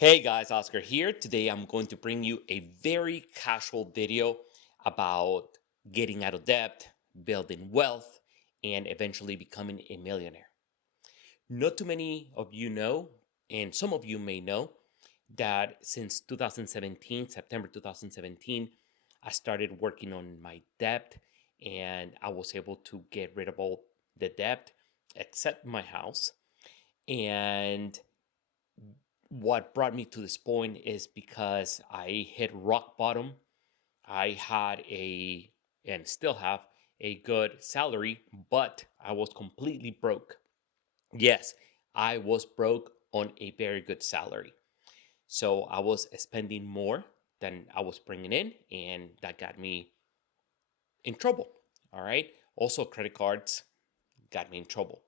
Hey guys, Oscar here. Today I'm going to bring you a very casual video about getting out of debt, building wealth, and eventually becoming a millionaire. Not too many of you know, and some of you may know, that since 2017, September 2017, I started working on my debt and I was able to get rid of all the debt except my house. And what brought me to this point is because I hit rock bottom. I had and still have a good salary, but I was completely broke. Yes, I was broke on a very good salary. So I was spending more than I was bringing in, and that got me in trouble. All right. Also, credit cards got me in trouble.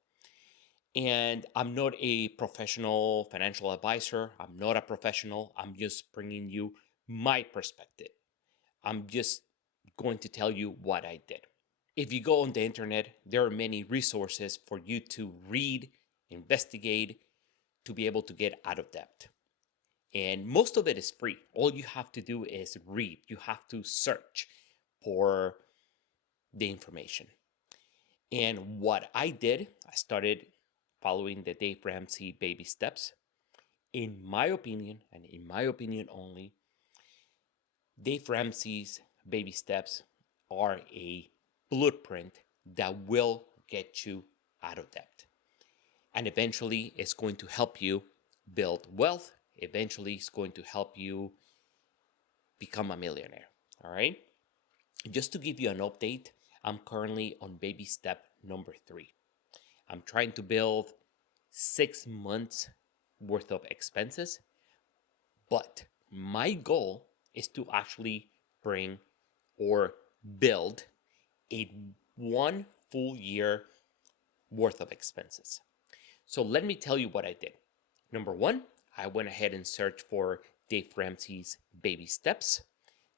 And I'm not a professional financial advisor. I'm not a professional. I'm just bringing you my perspective. I'm just going to tell you what I did. If you go on the internet, there are many resources for you to read, investigate, to be able to get out of debt. And most of it is free. All you have to do is read, you have to search for the information. And what I did, I started following the Dave Ramsey baby steps. In my opinion, and in my opinion only, Dave Ramsey's baby steps are a blueprint that will get you out of debt. And eventually, it's going to help you build wealth. Eventually, it's going to help you become a millionaire. All right. Just to give you an update, I'm currently on baby step number 3. I'm trying to build 6 months worth of expenses, but my goal is to actually bring or build a 1 full year worth of expenses. So let me tell you what I did. Number one, I went ahead and searched for Dave Ramsey's baby steps,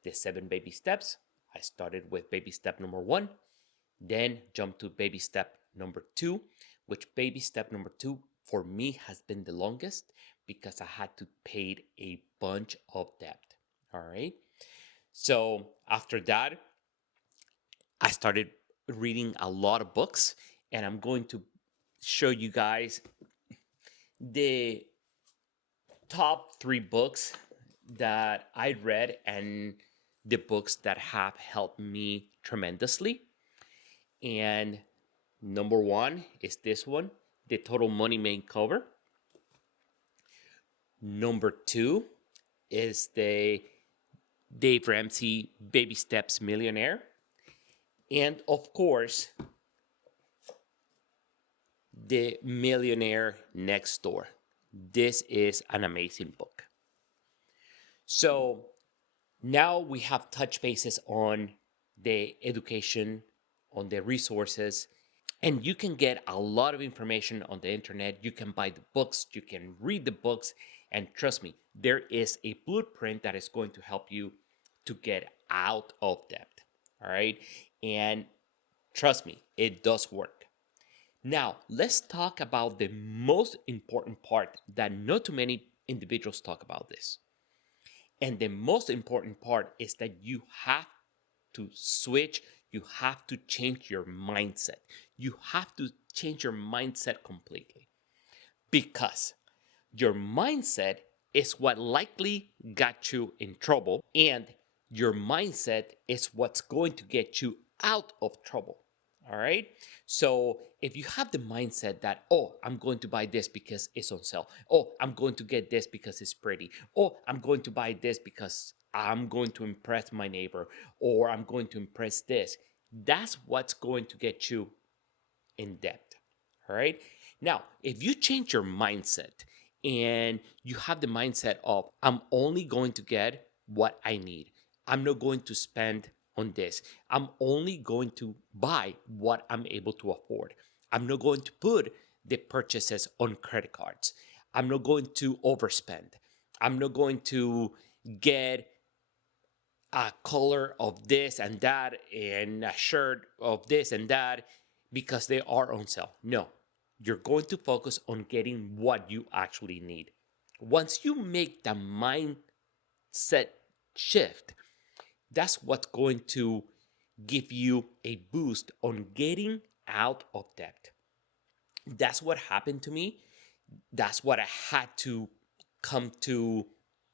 the 7 baby steps. I started with baby step number 1, then jumped to baby step number 2, which baby step number 2 for me has been the longest because I had to pay a bunch of debt. All right. So after that, I started reading a lot of books, and I'm going to show you guys the top 3 books that I read and the books that have helped me tremendously. And number 1 is this one, The Total Money Makeover. Number 2 is the Dave Ramsey Baby Steps Millionaire. And of course, The Millionaire Next Door. This is an amazing book. So now we have touch bases on the education, on the resources, and you can get a lot of information on the internet. You can buy the books, you can read the books, and trust me, there is a blueprint that is going to help you to get out of debt. All right. And trust me, it does work. Now, let's talk about the most important part that not too many individuals talk about this. And the most important part is that you have to switch, you have to change your mindset. You have to change your mindset completely because your mindset is what likely got you in trouble, and your mindset is what's going to get you out of trouble. All right. So if you have the mindset that, oh, I'm going to buy this because it's on sale. Oh, I'm going to get this because it's pretty. Oh, I'm going to buy this because I'm going to impress my neighbor, or I'm going to impress this. That's what's going to get you in debt. All right. Now, if you change your mindset and you have the mindset of, I'm only going to get what I need, I'm not going to spend on this, I'm only going to buy what I'm able to afford, I'm not going to put the purchases on credit cards, I'm not going to overspend, I'm not going to get a color of this and that and a shirt of this and that because they are on sale. No, you're going to focus on getting what you actually need. Once you make the mindset shift, that's what's going to give you a boost on getting out of debt. That's what happened to me. That's what I had to come to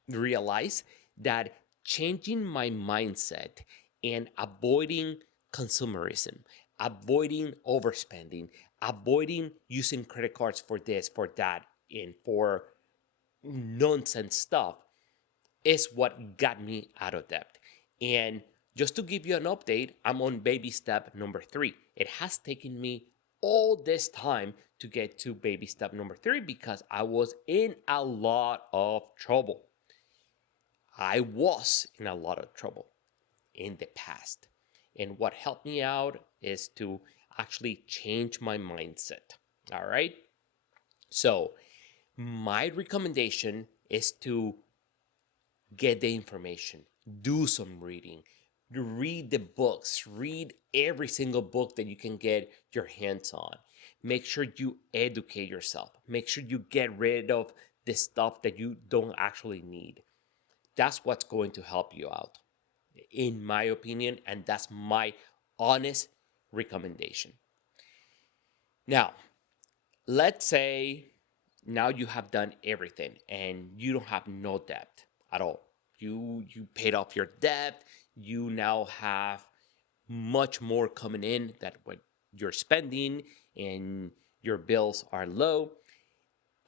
realize, that changing my mindset and avoiding consumerism, avoiding overspending, avoiding using credit cards for this, for that, and for nonsense stuff is what got me out of debt. And just to give you an update, I'm on baby step number 3. It has taken me all this time to get to baby step number 3 because I was in a lot of trouble. I was in a lot of trouble in the past. And what helped me out is to actually change my mindset. All right. So, my recommendation is to get the information, do some reading, read the books, read every single book that you can get your hands on. Make sure you educate yourself. Make sure you get rid of the stuff that you don't actually need. That's what's going to help you out, in my opinion, and that's my honest recommendation. Now, let's say now you have done everything and you don't have no debt at all. You paid off your debt. You now have much more coming in than what you're spending, and your bills are low.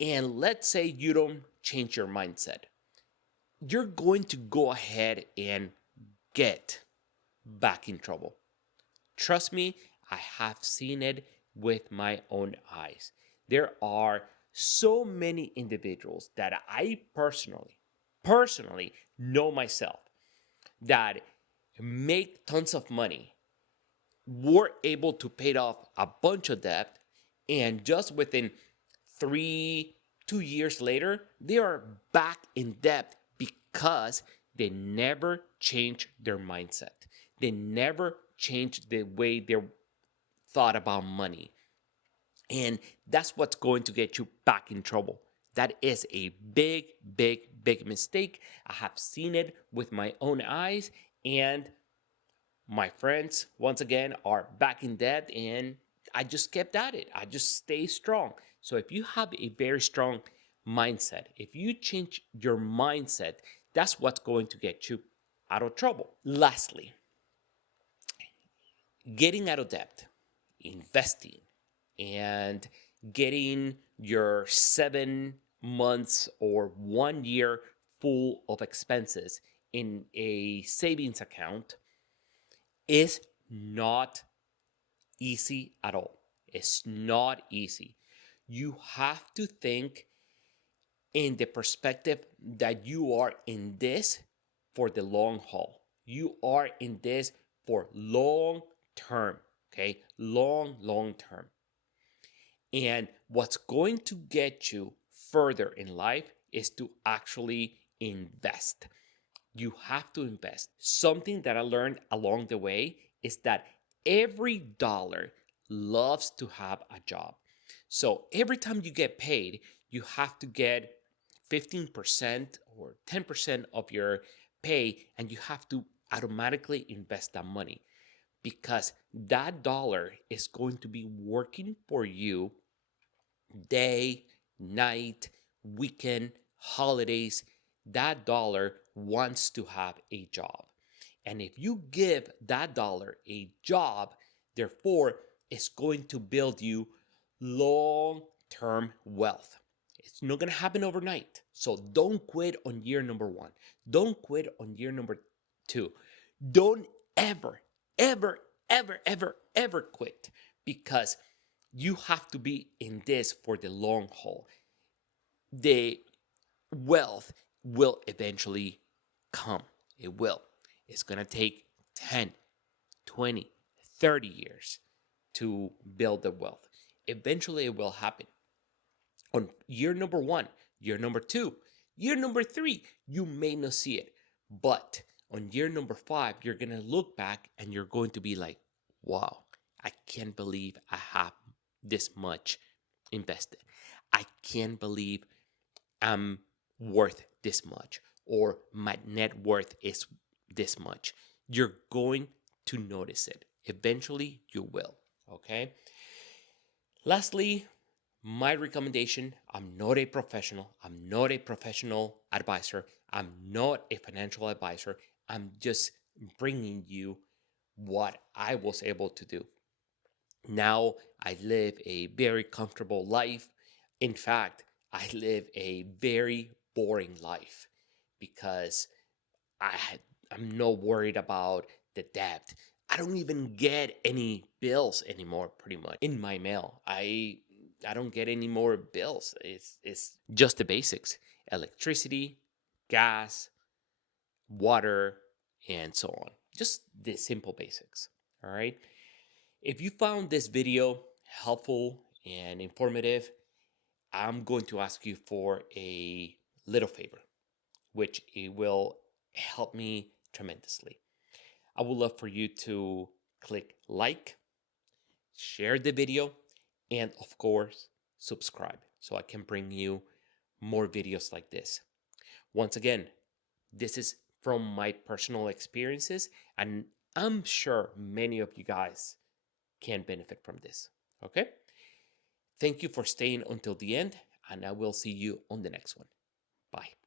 And let's say you don't change your mindset. You're going to go ahead and get back in trouble. Trust me, I have seen it with my own eyes. There are so many individuals that I personally know myself, that make tons of money, were able to pay off a bunch of debt, and just within 2 years later, they are back in debt because they never changed their mindset. They never changed the way they thought about money. And that's what's going to get you back in trouble. That is a big, big, big mistake. I have seen it with my own eyes, and my friends, once again, are back in debt, and I just kept at it. I just stay strong. So if you have a very strong mindset, if you change your mindset, that's what's going to get you out of trouble. Lastly, getting out of debt, investing, and getting your 7 months or 1 year full of expenses in a savings account is not easy at all. It's not easy. You have to think in the perspective that you are in this for the long haul. You are in this for long term, okay? Long term. And what's going to get you further in life is to actually invest. You have to invest. Something that I learned along the way is that every dollar loves to have a job. So every time you get paid, you have to get 15% or 10% of your pay, and you have to automatically invest that money, because that dollar is going to be working for you day, night, weekend, holidays. That dollar wants to have a job. And if you give that dollar a job, therefore, it's going to build you long term wealth. It's not going to happen overnight. So don't quit on year number 1. Don't quit on year number 2. Don't ever, ever, ever quit, because you have to be in this for the long haul. The wealth will eventually come. It will. It's going to take 10, 20, 30 years to build the wealth. Eventually, it will happen. On year number 1, year number 2, year number 3, you may not see it. But on year number 5, you're going to look back and you're going to be like, wow, I can't believe I have this much invested. I can't believe I'm worth this much, or my net worth is this much. You're going to notice it. Eventually, you will. Okay. Lastly, my recommendation, I'm not a professional. I'm not a professional advisor. I'm not a financial advisor. I'm just bringing you what I was able to do. Now I live a very comfortable life. In fact, I live a very boring life because I I'm not worried about the debt. I don't even get any bills anymore pretty much in my mail. I don't get any more bills. It's just the basics. Electricity, gas, water, and so on. Just the simple basics. All right? If you found this video helpful and informative, I'm going to ask you for a little favor, which it will help me tremendously. I would love for you to click like, share the video, and of course, subscribe so I can bring you more videos like this. Once again, this is from my personal experiences, and I'm sure many of you guys can benefit from this. Okay? Thank you for staying until the end, and I will see you on the next one. Bye.